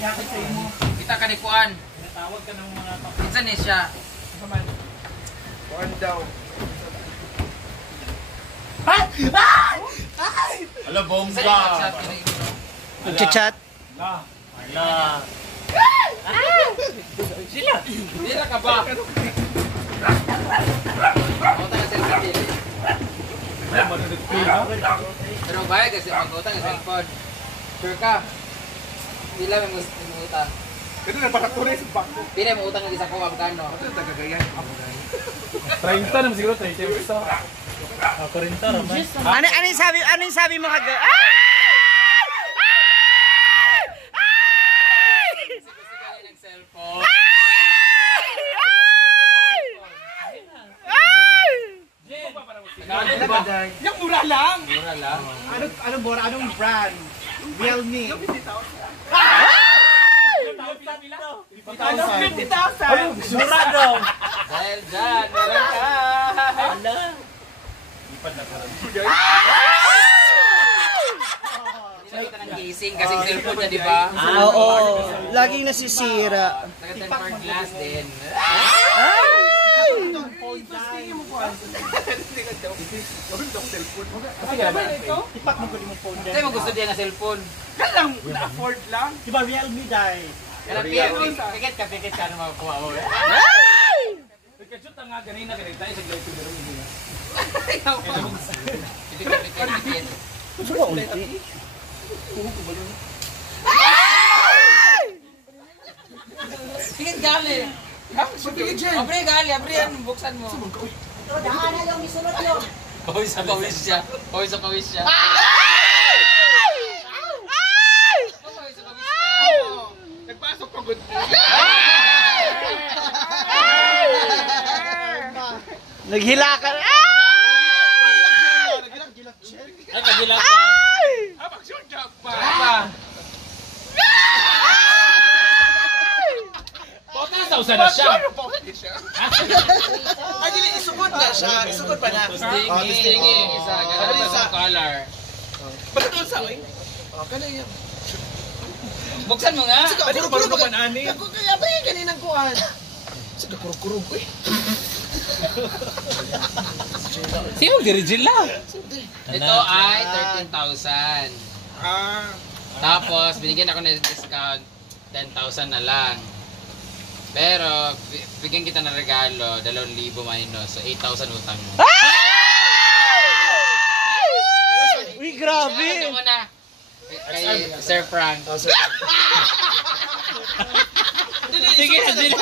Iyakit sa imo. Kita ka ni Kuan. Tinatawag ka ng mga Kinsa ni siya? Kuan daw. Ala, bongga. Chat. Ala. Sila. Dira ka ba? Utang sa cellphone. Pero bayad kasi mag-utang sa cellphone. Sure ka? Pila may utang? Ito na patakturin sa bangko. Pila may utang ng isa ko magkano? Ito na tagagayan. 30 naman siguro, 30 peso. 40 naman. Ano yung sabi mo kagad? Ng cellphone. Yung mura lang. Mura lang. Anong bora? Anong brand? Realme. 50,000. Anong 50,000? Mura daw. Dahil dyan, meron ka. Ala. Sino kita ng gising kasi cellphone niya, di ba? Oo. Laging nasisira. Naka-tempered glass din. Ipak mo ko di mong phone dyan. Sa'yo mo gusto diyan na cellphone? Yan lang, na-afford lang. Di ba Realme dahil? Kaya pikit ka na makakuha mo. Pagkasyon ta nga ganina tayo sa glide to the room. Pikit. Gusto ko unti. Pikit gali. Abre gali, abre yan. Buksan mo. Daan na yung isunod yun. Pawis sa pawis siya. Pawis sa pawis siya. Nagpasok pa good. Naghila ka. Ay, kagilak ka. Action job pa. Usa na siya. Ay, dili, isugod na siya. Isugod pa na. Stingy. Isa. Ganun sa color. Bakit doon sa akin? Kana yan. Buksan mo nga. Pwede ko marunong man ani. Kaya ba yung kaninang kuhan? Sige, kurog-kurog ko eh. Sino dirigila? Ito ay 13,000. Tapos, binigyan ako ng discount. 10,000 na lang. Pero, bigyan kita ng regalo, 2,000 minus. So, 8,000 utang mo. Uy, grabe. Ito muna. Kay Sir Frank. Sige, sige.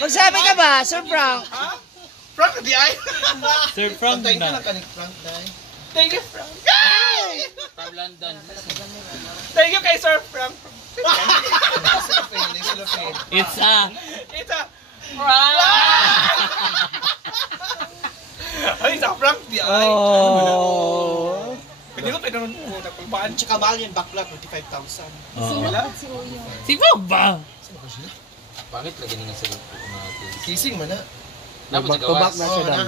Magsabi ka ba, Sir Frank? Frank, di ay? Sir Frank Thank you na. lang kanig Frank, dai. Thank you, Frank. From London. Thank you kay Sir Frank. It's a... It's a Ay, sa Frank, di ay. Oh. Pwede ko pinunod ko. Nagpagbaan. Tsaka mahal yan, backlog, 25,000. Si Pogba. Pangit lagi nga sa lupo natin. Kissing mo na. Dapat sa Tubak gawas. na siya dam.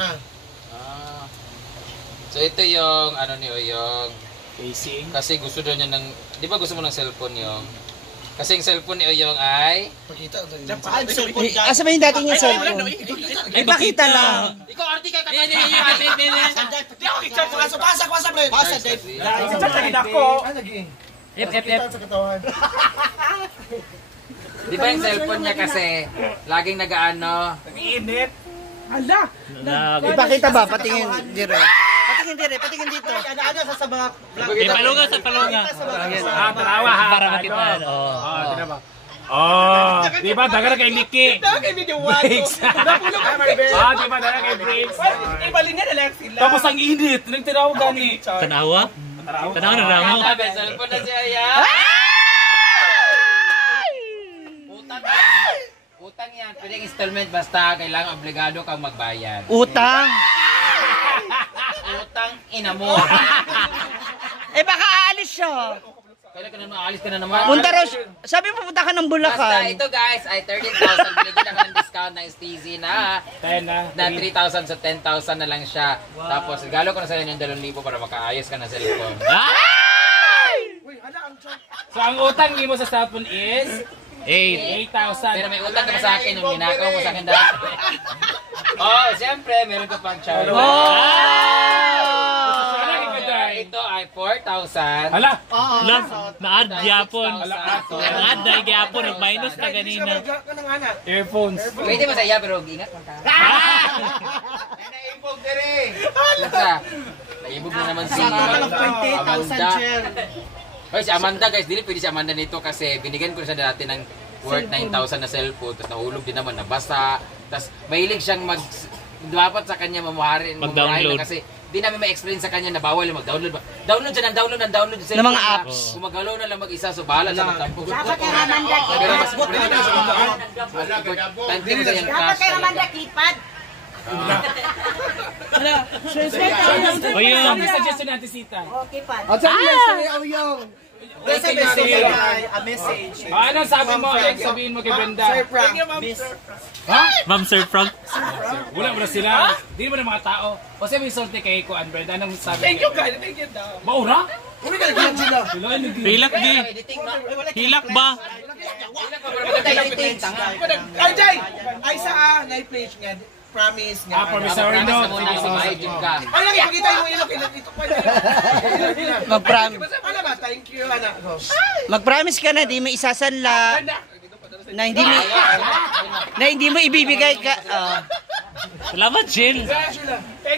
Ah. So ito yung ano ni Oyong. Facing. Kasi gusto daw niya ng, di ba gusto mo ng cellphone yung? Kasi yung cellphone ni Oyong ay Pakita ko tayo. Japan, cellphone dyan. Asa ba yung dating yung cellphone? Ipakita lang. ikaw arti ka Hindi, Di ako kichat sa kaso. Basa ko sa pre. Basa, Dave. Kichat sa ako. Ano lagi? F. Sa katawan. Di ba yung cellphone niya kasi laging nag-ano? Nag-iinit. Hala. Ipakita ba? Patingin dire. Patingin dito. Ano sa mga Palunga sa palunga. tarawa ha. Para makita. Tira ba? Oh, di ba dagan kay Mickey? Dagan kay video 1. Napulog ka Maribel. Di ba dagan kay Breaks? Ibalin na lang sila. Tapos ang init, nagtiraw gani. Tanawa? Tanawa na ramo. Sabi, cellphone na siya yan. Utang yan. Utang yan. Pwedeng installment basta kailangan obligado kang magbayad. Utang. Utang ina mo. Baka aalis siya. Kailan ka na maalis ka na naman. Punta raw siya. Sabi mo punta ka ng Basta Bulacan. ito guys ay 13,000. Binigyan ako ng discount ng STZ na 3,000 sa 10,000 na lang siya. Tapos regalo ko na sa inyo yung 2,000 para makaayos ka ng cellphone. So ang utang mo sa cellphone is 8,000. Pero may utang ka pa sa akin, yung ginakaw mo sa akin dati. Oh, siyempre, meron ka pang charge. Ito ay 4,000. Hala! Na-add gyapon. Na-add dahil gyapon. Nag-minus na ganina. Earphones. Pwede mo sa iya, pero ingat mo ka. Naibog na rin. Basta, naibog na naman si Amanda. Oy, si Amanda guys, dili pwede si Amanda nito kasi binigyan ko na siya dati ng worth 9,000 na cellphone. Tapos nahulog din naman, nabasa. Tapos mahilig siyang dapat sa kanya mamaharin Mag-download. kasi di namin ma-explain sa kanya na bawal yung mag-download. Download siya ng download yung Ng cellphone. mga apps. Gumagalaw na lang mag-isa, so bahala siya magtampog. Dapat kay Ramanda Pero mas kipad. importante mo sa yung Dapat cash kay Ramanda talaga. kipad. O yun. May suggestion natin sita. O, kipad. At sa mystery o yung... A message. Ano sabi mo? Alex, sabihin mo kay Brenda. Ma'am Sir Frank. Wala mo na sila. Di mo na mga tao. O siya may sorte kay Kuan Brenda. Anong sabi? Thank you guys. Thank you daw. Maura? Uli ka nagyan sila. Sila ay nag- Hilak di. Hilak ba? Ay, Jay! Ay, sa na-pledge nga. Promise nga. promissory Promise note. na muna si Mahigit ka. Ay, lagi, pakita yung ilok. Ito pa. Ano ba? Thank you, anak. Mag-promise ka na, di mo isasanla. Na hindi mo ibibigay ka. Salamat, Jill.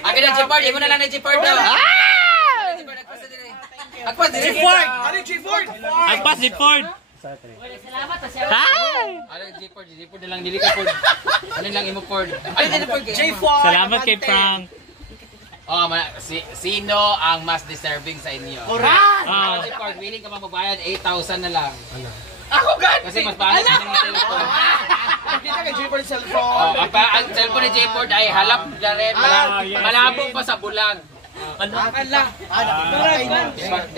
Akin na G-Port, mo na lang na G-Port daw. Agpas din. G-Ford! Ano yung G-Ford? Agpas si Ford. Hi! Ano G-Port na lang, dili ka Ford. Ano lang imo Ford. Ano din Ford? G-Ford! Salamat kay Frank. Oh, sino ang mas deserving sa inyo? Ah. G-Port, willing ka magbabayad 8,000 na lang. Ako, God! Kasi mas pangit ng cellphone. Nakita kay G-Ford sa cellphone. Ang cellphone ni J-Port ay halap na rin. Malabo pa sa bulag. But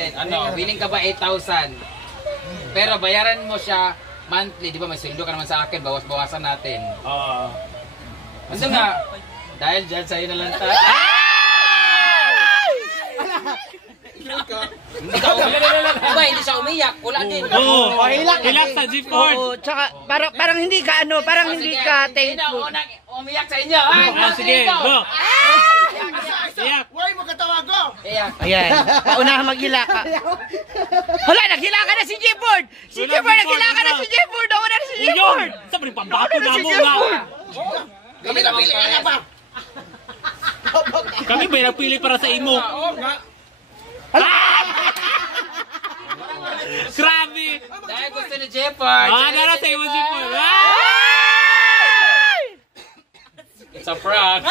then, willing ka ba 8,000? Pero bayaran mo siya monthly, di ba may sweldo ka naman sa akin, bawas-bawasan natin. Ano nga, dahil dyan sa'yo na lang tayo. Hindi ka umiyak. Diba, hindi siya umiyak. Wala din. Oo. Hilak sa G-Ford. Oo, tsaka parang hindi ka parang hindi ka thankful. Sino unang umiyak sa inyo? Sige, go. Iyak. Why mo katawago? Iyak. Ayan, paunahan maghila ka. Hala, naghila ka na si J-Ford! Si J-Ford, naghila ka na si J-Ford! Ako na si Yun! J-Ford! Saan ba yung pambato na mo nga? Kami na pili. Ano ba? Kami ba yung nagpili para sa imo? Grabe! Dahil gusto ni J-Port. Nara sa imo G-Ford. It's a prank.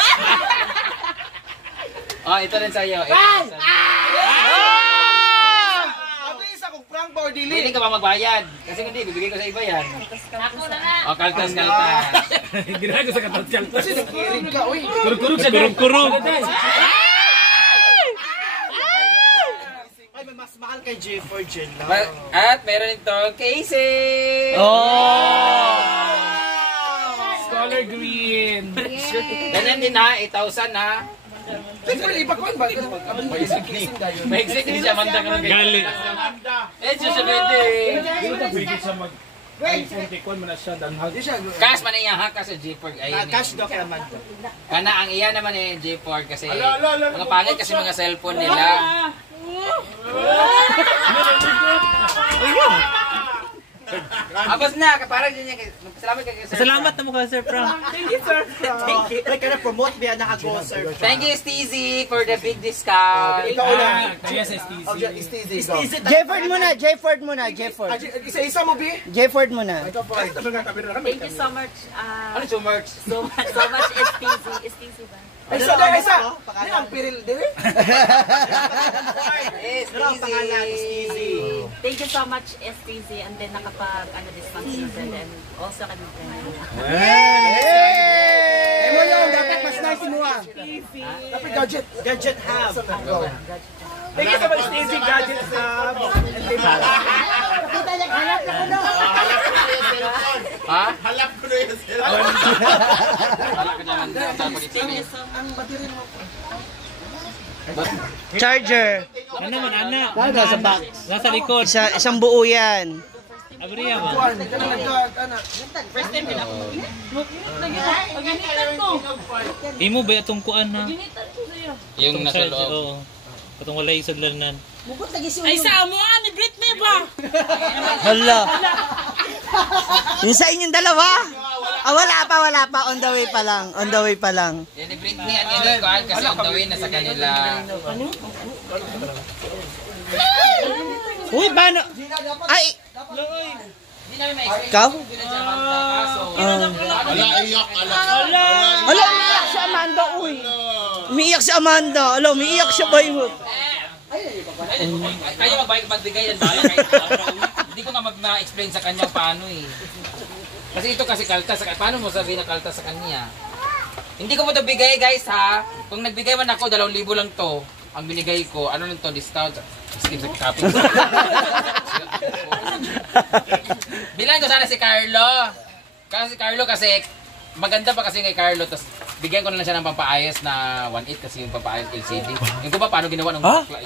Ito rin sa'yo. Ano isa kong prank ba or Hindi dili? ka ba magbayad? Kasi hindi, bibigay ko sa iba yan. Ako na nga. Kaltas. Ginawa ko sa katatsyal. Kasi nagkirig ka, uy. Kurug-kurug siya. Kurug-kurug. Ay, mas mahal kay J-Ford dyan lang. At meron itong Casey! Scholar green. Ganyan din ha, 8,000 ha. Pero iba ko ba? Mahigsik din siya, manda ka ng Gali. Medyo siya pwede. Hindi na pwede siya iPhone tikon mo na siya. Danghag. Cash man niya ha, kasi J-Port ay Cash daw kaya man. kana ang iya naman ni J-Port kasi mga pangit kasi mga cellphone nila. Abas na, kaparang din niya. Salamat kay Sir. Salamat na mo ka, Sir Frank. Thank you, sir. Thank you. Like, promote biya naka-go, sir. Thank you, Steezy, for the big discount. Ikaw na. Kaya sa STC. Steezy. J-Ford muna, J-Ford muna, J-Ford. Isa-isa mo, Bi. J-Ford muna. Thank you so much. Ano yung merch? So much STC ba? Ay, isa. Hindi, ang piril din eh. Steezy. Thank you so much STC and then nakapag-discount sila and also kami Eh mo yun, dapat mas nice mo ah. Dapat gadget hub. Thank you so much, Steezy Gadget Hub. Kita niya, halap na ko no. Ha? Halap ko na yun, sir. Wala ka naman sa pag-isip. Charger. Ano man, anak? Nasa box. Nasa likod. Isang buo yan. Abriya ba? Imo ba itong kuan na? Yung nasa loob. Oo. Itong wala isudlanan. Ay, sa amo, ni Britney ba? Hala. Yung sa inyong dalawa? Ah, wala pa. On the way pa lang. Yan ni Britney at yan ni Kuan kasi on the way na sa kanila. Uy, paano? Ay! Hindi namin ma-explain. Ikaw? Hindi na siya kaso. Hala, umiiyak si Amanda, uy. Umiiyak si Amanda. Hala, umiiyak siya ba yun? Kaya magbigay yan ba? Hindi ko nga ma-explain sa kanya paano eh. Kasi ito kasi kaltas. Paano mo sabihin na kaltas sa kanya? Hindi ko mo ito bigay guys ha. Kung nagbigay man ako, 2,000 lang to. Ang binigay ko, ano lang to, discount. Skip sa copy. Bilang ko sana si Carlo. Kasi si Carlo kasi, maganda pa kasi kay Carlo. Tapos bigyan ko na lang siya ng pampaayos na 1.8 kasi yung pampaayos LCD. Yung ko ba paano ginawa ng bakla?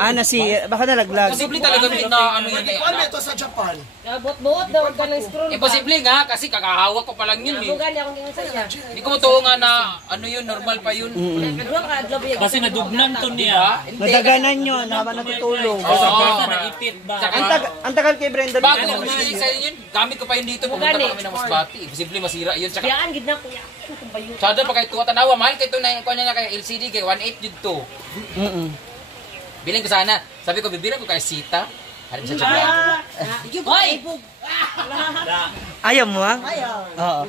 Baka nalaglag. Posible talaga na ano yun eh. Ano ito sa Japan? Buot-buot daw ka ng scroll. Imposible nga kasi kakahawak ko pa lang yun eh. Bugan niya akong tingin sa iya. Hindi ko matuwa nga na ano yun, normal pa yun. Ano ka adlaw biya? Kasi nadugnan to niya. Nadaganan yun habang natutulog. Oo. Naipit ba? Ang tagal kay Brenda. Bago ko binili sa'yo yun, gamit ko pa yun dito. Pumunta pa kami ng Masbati. Imposible masira yun. Tsaka, Biyaan gid na kuya. Kumbayo. sada pa kahit tuwa tanawa, mahal kayo ito na kuha niya kay LCD kay 1.8 dito. Bilhin ko sana. Sabi ko, bibiran ko kay Sita. Halim sa Japan. Hoy! Ayaw mo ah? Oo.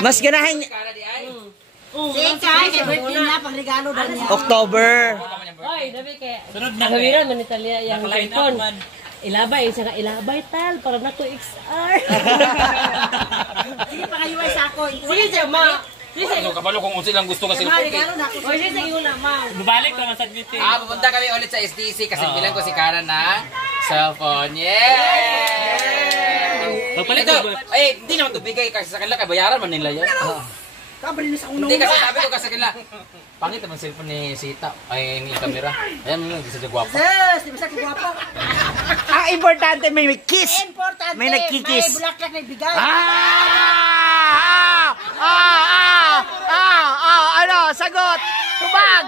Mas ganahan niya. Kara di ay. Sika, kay birthday na pang regalo daw niya. October. Hoy, dabi kay. Sunod na Gawiran man Italia yang Naka-line up cellphone. man. Ilabay siya nga ilabay tal para na ko XR. Sige pa kayo ay sako. Sige siya ma. Sige Ano kabalo kung unsi lang gusto kasi okay. Hoy, sige sa iyo na ma. Bumalik naman sa meeting. Pupunta kami ulit sa STC kasi bilang ko si Kara na cellphone. Yay! Magpalit Ito, ba? hindi naman ito bigay kasi sa kanila, kaya bayaran man nila yan. Kabalinis ako Hindi kasi sabi ko kasi kanila, pangit naman cellphone ni Sita, ay yung camera. Ayan mo lang, hindi siya gwapa. Yes, di ba sa kigwapo? Ang importante may kiss. Importante. May nagkikis. May bulaklak na ibigay. Ano, sagot. Tubag.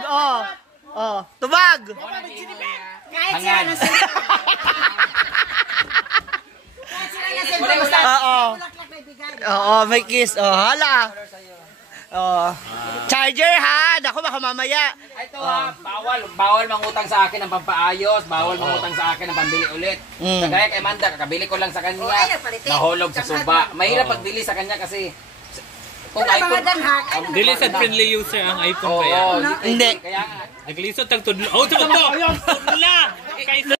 Tubag. Kahit sila na sila. Kahit sila na sila. Bulaklak na ibigay. Oo, may kiss. Hala. Charger ha. Naku, baka mamaya. Ito bawal mangutang sa akin ng pampaayos, bawal mangutang sa akin ng pambili ulit. Kagaya kay Amanda, kakabili ko lang sa kanya, nahulog sa suba. Mahirap pagbili sa kanya kasi kung iPhone, Dili sa friendly user ang iPhone kaya. Hindi. kaya nga, Naglisod tag tudlo. Oh, tudlo. Tudla. Kay